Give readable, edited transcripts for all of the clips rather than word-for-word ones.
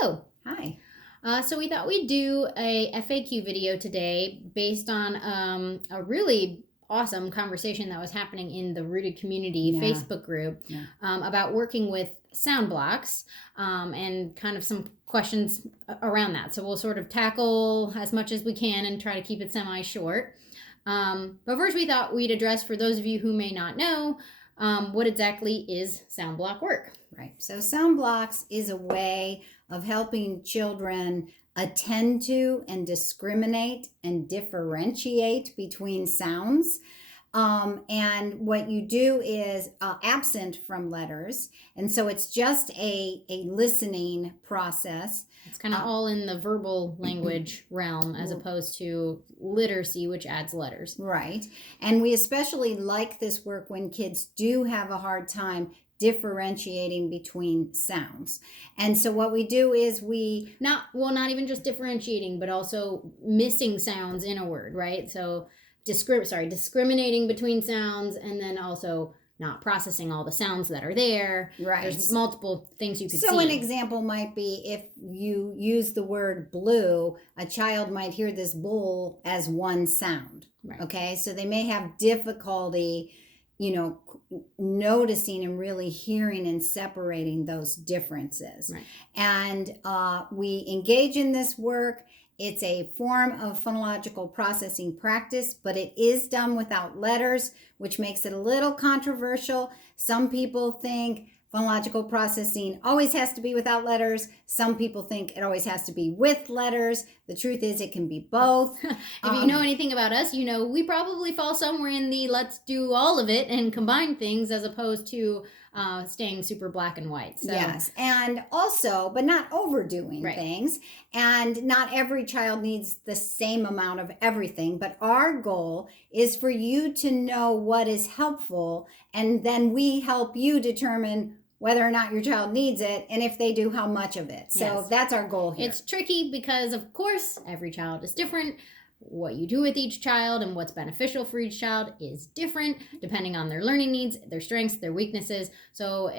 Hello. Hi. So we thought we'd do a FAQ video today based on a really awesome conversation that was happening in the Rooted Community Facebook group about working with sound blocks and kind of some questions around that. So we'll sort of tackle as much as we can and try to keep it semi-short. But first we thought we'd address, for those of you who may not know, what exactly is sound block work? Right. So sound blocks is a way of helping children attend to and discriminate and differentiate between sounds. And what you do is absent from letters. And so it's just a listening process. It's kind of all in the verbal language realm as opposed to literacy, which adds letters. Right. And we especially like this work when kids do have a hard time differentiating between sounds. And so what we do is not even just differentiating, but also missing sounds in a word, right? So discriminating between sounds, and then also not processing all the sounds that are there. Right. There's multiple things you could see. So an example might be if you use the word blue, a child might hear this bull as one sound. Right. Okay. So they may have difficulty, noticing and really hearing and separating those differences. Right. And we engage in this work. It's a form of phonological processing practice, but it is done without letters, which makes it a little controversial. Some people think phonological processing always has to be without letters. Some people think it always has to be with letters. The truth is it can be both. If you know anything about us, we probably fall somewhere in the let's do all of it and combine things, as opposed to staying super black and white. So. Yes, and also, but not overdoing things. And not every child needs the same amount of everything, but our goal is for you to know what is helpful, and then we help you determine whether or not your child needs it, and if they do, how much of it. So that's our goal here. It's tricky because, of course, every child is different. What you do with each child and what's beneficial for each child is different depending on their learning needs, their strengths, their weaknesses. So,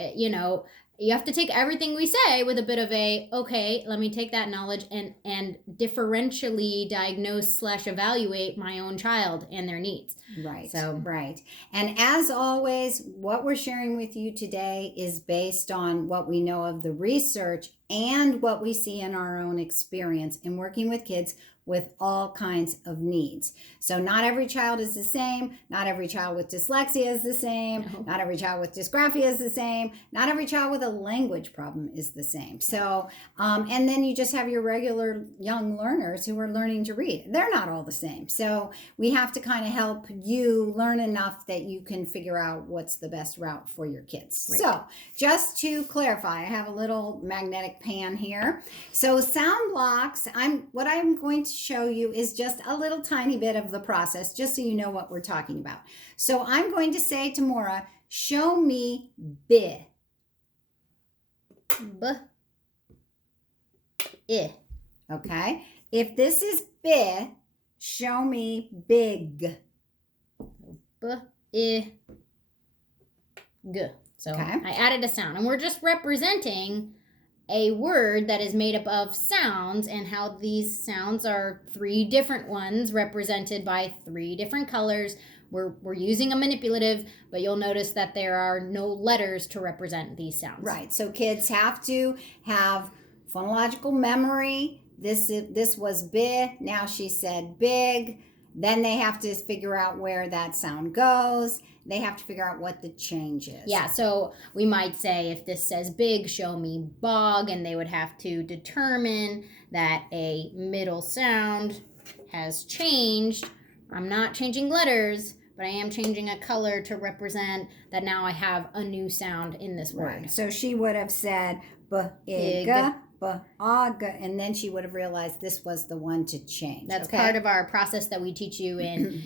you have to take everything we say with a bit of okay, let me take that knowledge and differentially diagnose/evaluate my own child and their needs. Right. So, right. And as always, what we're sharing with you today is based on what we know of the research and what we see in our own experience in working with kids with all kinds of needs. So not every child is the same. Not every child with dyslexia is the same. No. Not every child with dysgraphia is the same. Not every child with a language problem is the same. So, and then you just have your regular young learners who are learning to read. They're not all the same. So we have to kind of help you learn enough that you can figure out what's the best route for your kids. Right. So just to clarify, I have a little magnetic pan here. So sound blocks, what I'm going to show you is just a little tiny bit of the process, just so you know what we're talking about. So I'm going to say to Moira, show me B. I. Okay. If this is B, show me big. B, G. So I added a sound, and we're just representing a word that is made up of sounds, and how these sounds are three different ones represented by three different colors. We're using a manipulative, but you'll notice that there are no letters to represent these sounds. Right. So kids have to have phonological memory. This was B. Now she said big. Then they have to figure out where that sound goes. They have to figure out what the change is. Yeah, so we might say if this says big, show me bog, and they would have to determine that a middle sound has changed. I'm not changing letters, but I am changing a color to represent that now I have a new sound in this word. Right. So she would have said big. And then she would have realized this was the one to change. That's part of our process that we teach you in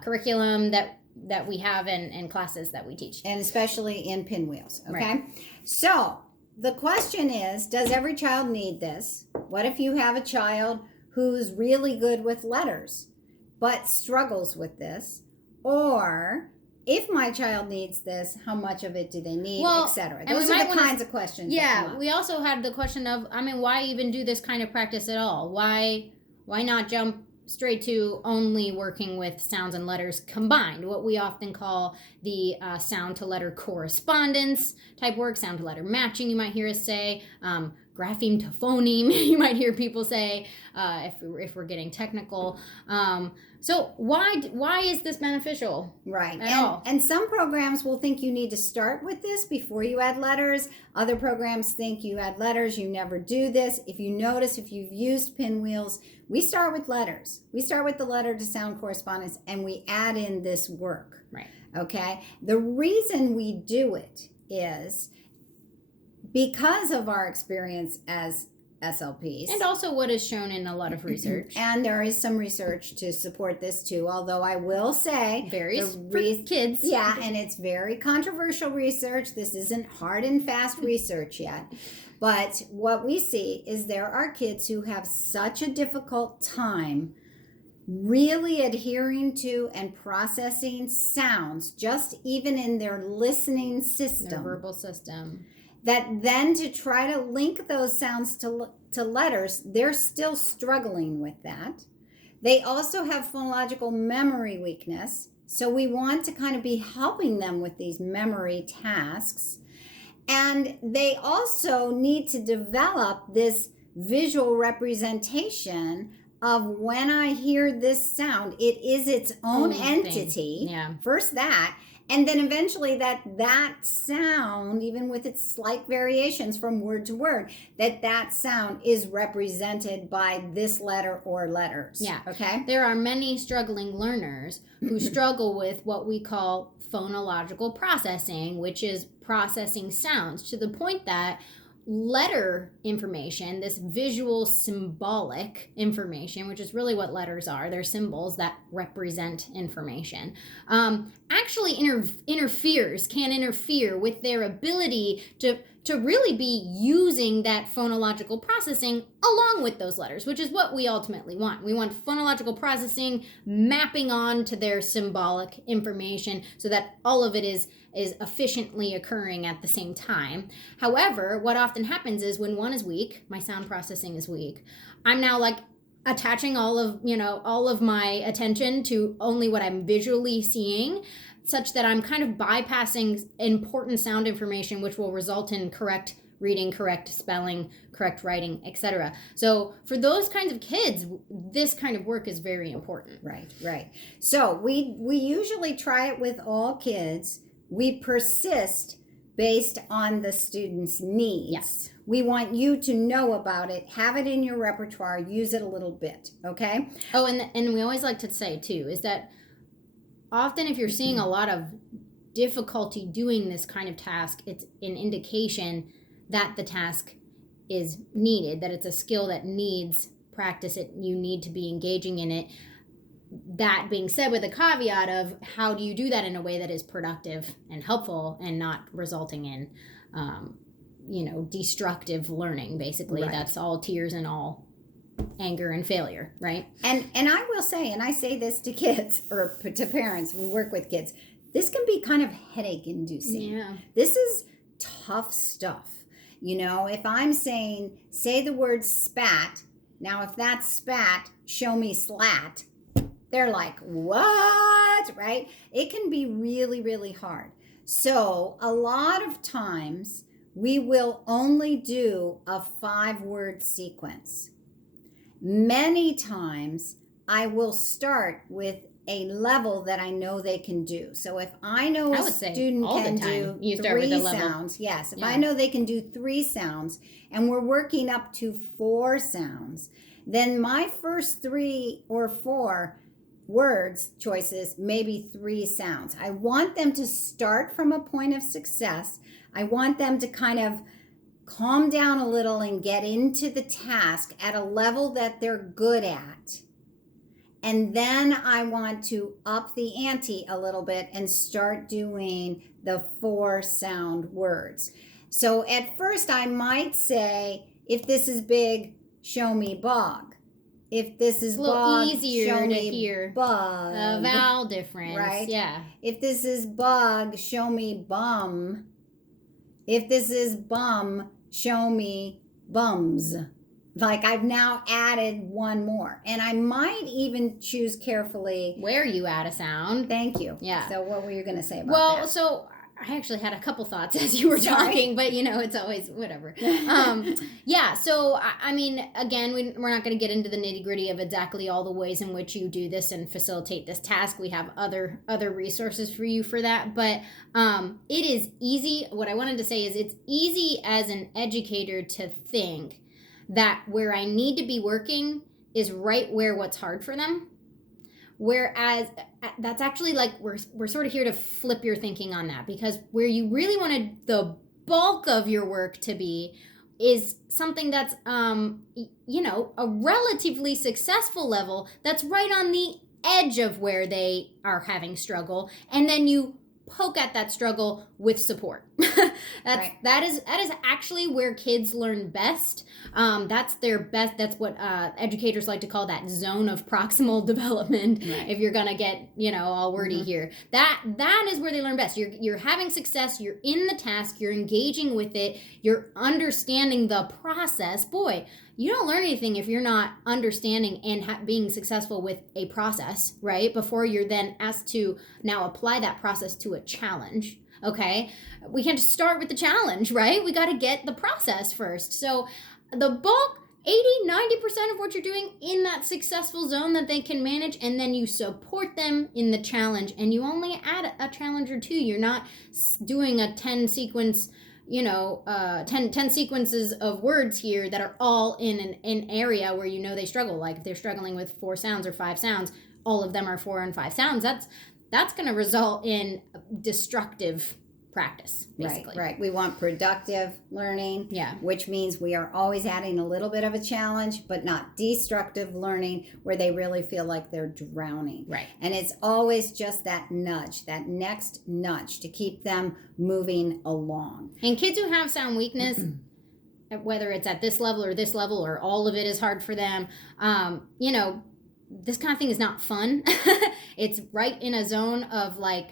curriculum that we have in classes that we teach. And especially in pinwheels, okay? Right. So the question is, does every child need this? What if you have a child who's really good with letters but struggles with this? Or if my child needs this, how much of it do they need, etc. And those are the kinds of questions. Yeah, we also had the question of, why even do this kind of practice at all? Why not jump straight to only working with sounds and letters combined, what we often call the sound to letter correspondence type work, sound to letter matching, you might hear us say, grapheme to phoneme, you might hear people say, if we're getting technical. So why is this beneficial? Right. At all? And some programs will think you need to start with this before you add letters. Other programs think you add letters, you never do this. If you notice, if you've used pinwheels, we start with letters. We start with the letter to sound correspondence and we add in this work. Right. Okay. The reason we do it is because of our experience as SLPs. And also what is shown in a lot of research. And there is some research to support this too, although I will say varies for kids. Yeah, and it's very controversial research. This isn't hard and fast research yet. But what we see is there are kids who have such a difficult time really adhering to and processing sounds, just even in their listening system. Their verbal system. That then to try to link those sounds to letters, they're still struggling with that. They also have phonological memory weakness. So we want to kind of be helping them with these memory tasks. And they also need to develop this visual representation of when I hear this sound, it is its own entity. Yeah. First that. And then eventually that sound, even with its slight variations from word to word, that sound is represented by this letter or letters. Yeah. Okay. There are many struggling learners who struggle with what we call phonological processing, which is processing sounds to the point that letter information, this visual symbolic information, which is really what letters are, they're symbols that represent information, actually can interfere with their ability to really be using that phonological processing along with those letters, which is what we ultimately want. We want phonological processing mapping on to their symbolic information so that all of it is efficiently occurring at the same time. However, what often happens is when one is weak, my sound processing is weak, I'm now like attaching all of my attention to only what I'm visually seeing, such that I'm kind of bypassing important sound information, which will result in correct reading, correct spelling, correct writing, etc. So for those kinds of kids, this kind of work is very important. Right. So we usually try it with all kids. We persist based on the student's needs. Yes. We want you to know about it, have it in your repertoire, use it a little bit, okay? Oh, and we always like to say too, is that often if you're seeing a lot of difficulty doing this kind of task, it's an indication that the task is needed, that it's a skill that needs practice, you need to be engaging in it. That being said, with a caveat of how do you do that in a way that is productive and helpful and not resulting in, destructive learning, basically. Right. That's all tears and all anger and failure, right? And I will say, and I say this to kids or to parents who work with kids, this can be kind of headache inducing. Yeah. This is tough stuff. If I'm saying, say the word spat, now if that's spat, show me slat. They're like, what? Right? It can be really, really hard. So a lot of times we will only do a 5-word sequence. Many times I will start with a level that I know they can do. So if I know a student can do 3 sounds, yes, if I know they can do 3 sounds and we're working up to 4 sounds, then my first 3 or 4 words choices, maybe 3 sounds. I want them to start from a point of success. I want them to kind of calm down a little and get into the task at a level that they're good at. And then I want to up the ante a little bit and start doing the 4 sound words. So at first I might say, if this is big, show me bog. If this is it's a little bug, easier show to me hear bug. a vowel difference. Right? Yeah. If this is bug, show me bum. If this is bum, show me bums. Like I've now added one more. And I might even choose carefully where you add a sound. Thank you. Yeah. So what were you going to say about that? Well, so I actually had a couple thoughts as you were talking, but it's always whatever. Yeah, so I mean, again, we're not going to get into the nitty gritty of exactly all the ways in which you do this and facilitate this task. We have other resources for you for that, but it is easy. What I wanted to say is it's easy as an educator to think that where I need to be working is right where what's hard for them. Whereas that's actually like we're sort of here to flip your thinking on that, because where you really wanted the bulk of your work to be is something that's a relatively successful level that's right on the edge of where they are having struggle, and then you poke at that struggle with support. That is actually where kids learn best. That's their best. That's what educators like to call that zone of proximal development. Right. If you're gonna get all wordy here, that is where they learn best. You're having success. You're in the task. You're engaging with it. You're understanding the process. Boy, you don't learn anything if you're not understanding and being successful with a process, right? Before you're then asked to now apply that process to a challenge, okay? We can't just start with the challenge, right? We got to get the process first. So the bulk, 80-90% of what you're doing in that successful zone that they can manage, and then you support them in the challenge, and you only add a challenge or two. You're not doing a 10 sequence 10 sequences of words here that are all in an area where they struggle. Like if they're struggling with 4 sounds or 5 sounds, all of them are 4 and 5 sounds. That's going to result in destructive practice, basically. Right. We want productive learning, which means we are always adding a little bit of a challenge, but not destructive learning where they really feel like they're drowning. Right. And it's always just that nudge, that next nudge to keep them moving along. And kids who have sound weakness, whether it's at this level or all of it is hard for them, this kind of thing is not fun. It's right in a zone of like,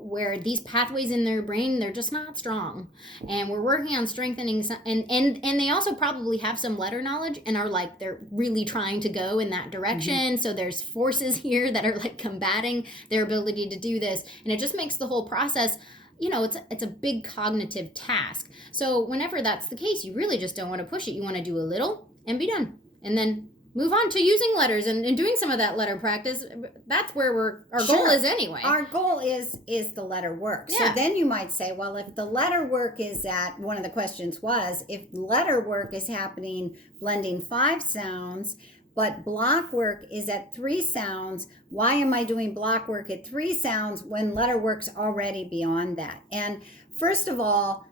where these pathways in their brain, they're just not strong, and we're working on strengthening and they also probably have some letter knowledge and are like they're really trying to go in that direction. So there's forces here that are like combating their ability to do this, and it just makes the whole process it's a big cognitive task. So whenever that's the case, you really just don't want to push it. You want to do a little and be done, and then move on to using letters and doing some of that letter practice. That's where our goal is anyway. Our goal is the letter work. So then you might say, well, if the letter work is at, one of the questions was, if letter work is happening blending 5 sounds, but block work is at 3 sounds, why am I doing block work at 3 sounds when letter work's already beyond that? And first of all,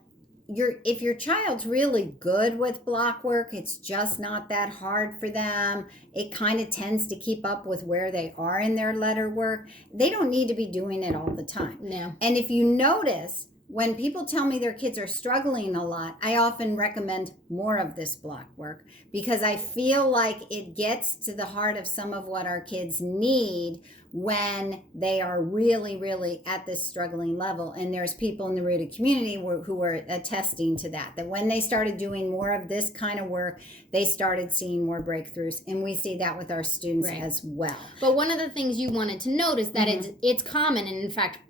if your child's really good with block work, it's just not that hard for them. It kind of tends to keep up with where they are in their letter work. They don't need to be doing it all the time. No. And if you notice, when people tell me their kids are struggling a lot, I often recommend more of this block work, because I feel like it gets to the heart of some of what our kids need when they are really, really at this struggling level. And there's people in the Rita community who are attesting to that when they started doing more of this kind of work, they started seeing more breakthroughs. And we see that with our students as well. But one of the things you wanted to note is that it's common, and in fact,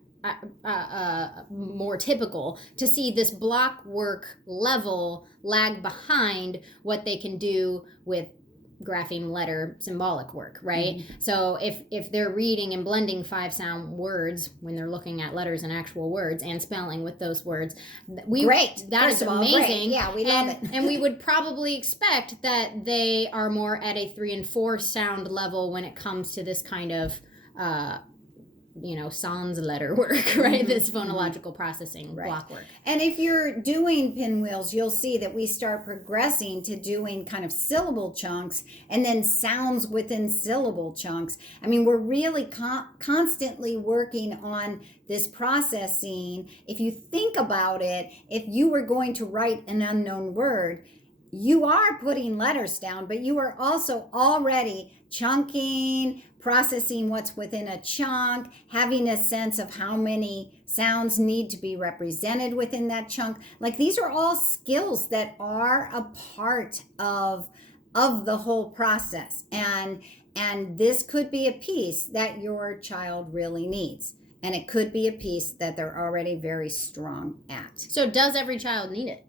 more typical to see this block work level lag behind what they can do with grapheme letter symbolic work, right? So if they're reading and blending 5 sound words when they're looking at letters and actual words and spelling with those words, that is amazing. Great. Yeah, we love it. And we would probably expect that they are more at a 3 and 4 sound level when it comes to this kind of sans letter work, right? This phonological processing block work. And if you're doing pinwheels, you'll see that we start progressing to doing kind of syllable chunks and then sounds within syllable chunks. I mean, we're really constantly working on this processing. If you think about it, if you were going to write an unknown word, you are putting letters down, but you are also already chunking, processing what's within a chunk, having a sense of how many sounds need to be represented within that chunk. Like, these are all skills that are a part of the whole process. And this could be a piece that your child really needs. And it could be a piece that they're already very strong at. So does every child need it?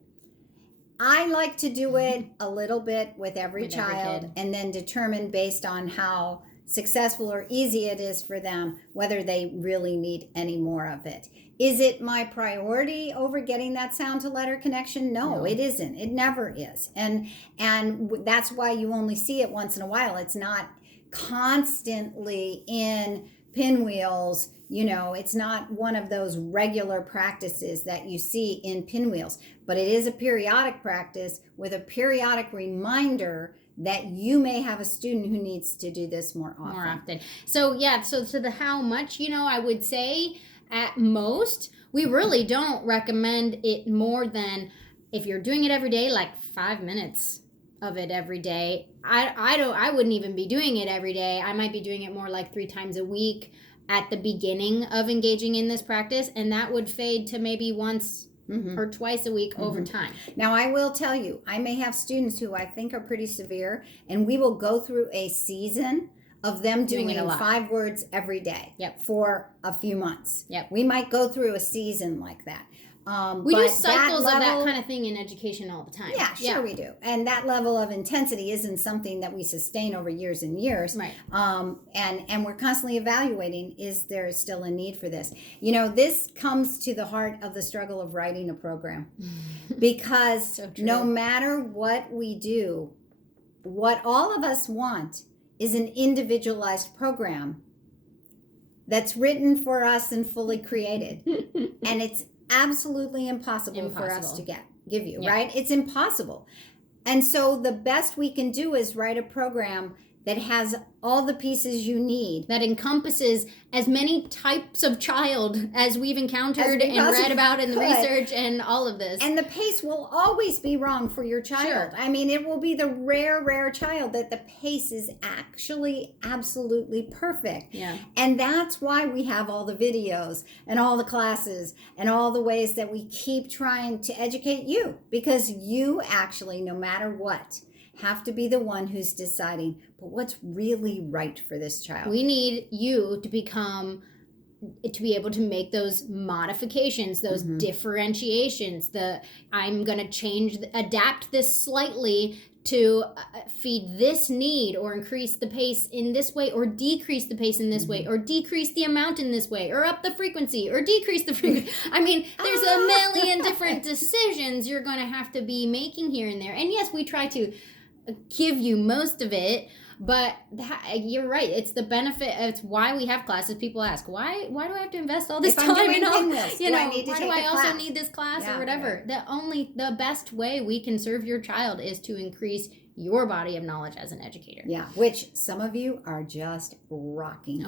I like to do it a little bit with every child, kid. and then determine based on how successful or easy it is for them whether they really need any more of it. Is it my priority over getting that sound to letter connection? No, it isn't. It never is. And that's why you only see it once in a while. It's not constantly in pinwheels. You know, it's not one of those regular practices that you see in pinwheels, but it is a periodic practice with a periodic reminder that you may have a student who needs to do this more often. So yeah, so to the how much, you know, I would say at most, we really don't recommend it more than, if you're doing it every day, like 5 minutes of it every day. I wouldn't even be doing it every day. I might be doing it more like 3 times a week at the beginning of engaging in this practice, and that would fade to maybe once or twice a week over time. Now, I will tell you, I may have students who I think are pretty severe, and we will go through a season of them doing 5 words every day for a few months. We might go through a season like that. We do cycles of that kind of thing in education all the time. Yeah, sure we do. And that level of intensity isn't something that we sustain over years and years. Right. And we're constantly evaluating, is there still a need for this? You know, this comes to the heart of the struggle of writing a program. Because no matter what we do, what all of us want is an individualized program that's written for us and fully created. And it's absolutely impossible for us to give you, right? It's impossible. And so the best we can do is write a program that has all the pieces you need. That encompasses as many types of child as we've encountered and read about in the research and all of this. And the pace will always be wrong for your child. I mean, it will be the rare child that the pace is actually absolutely perfect. And that's why we have all the videos and all the classes and all the ways that we keep trying to educate you. Because you actually, no matter what, have to be the one who's deciding, but what's really right for this child? We need you to be able to make those modifications, those differentiations. I'm going to adapt this slightly to feed this need, or increase the pace in this way, or decrease the pace in this way, or decrease the amount in this way, or up the frequency, or decrease the frequency. I mean, there's a million different decisions you're going to have to be making here and there. And yes, we try to give you most of it, but you're right, it's the benefit. It's why we have classes. People ask, why do I have to invest all this time and all, why do I also need this class or whatever? The best way we can serve your child is to increase your body of knowledge as an educator. Which some of you are just rocking.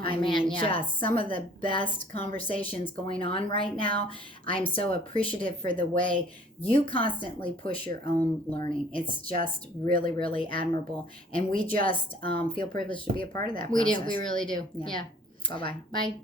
Just some of the best conversations going on right now. I'm so appreciative for the way you constantly push your own learning. It's just really, really admirable. And we just feel privileged to be a part of that process. We really do. Bye-bye. Bye.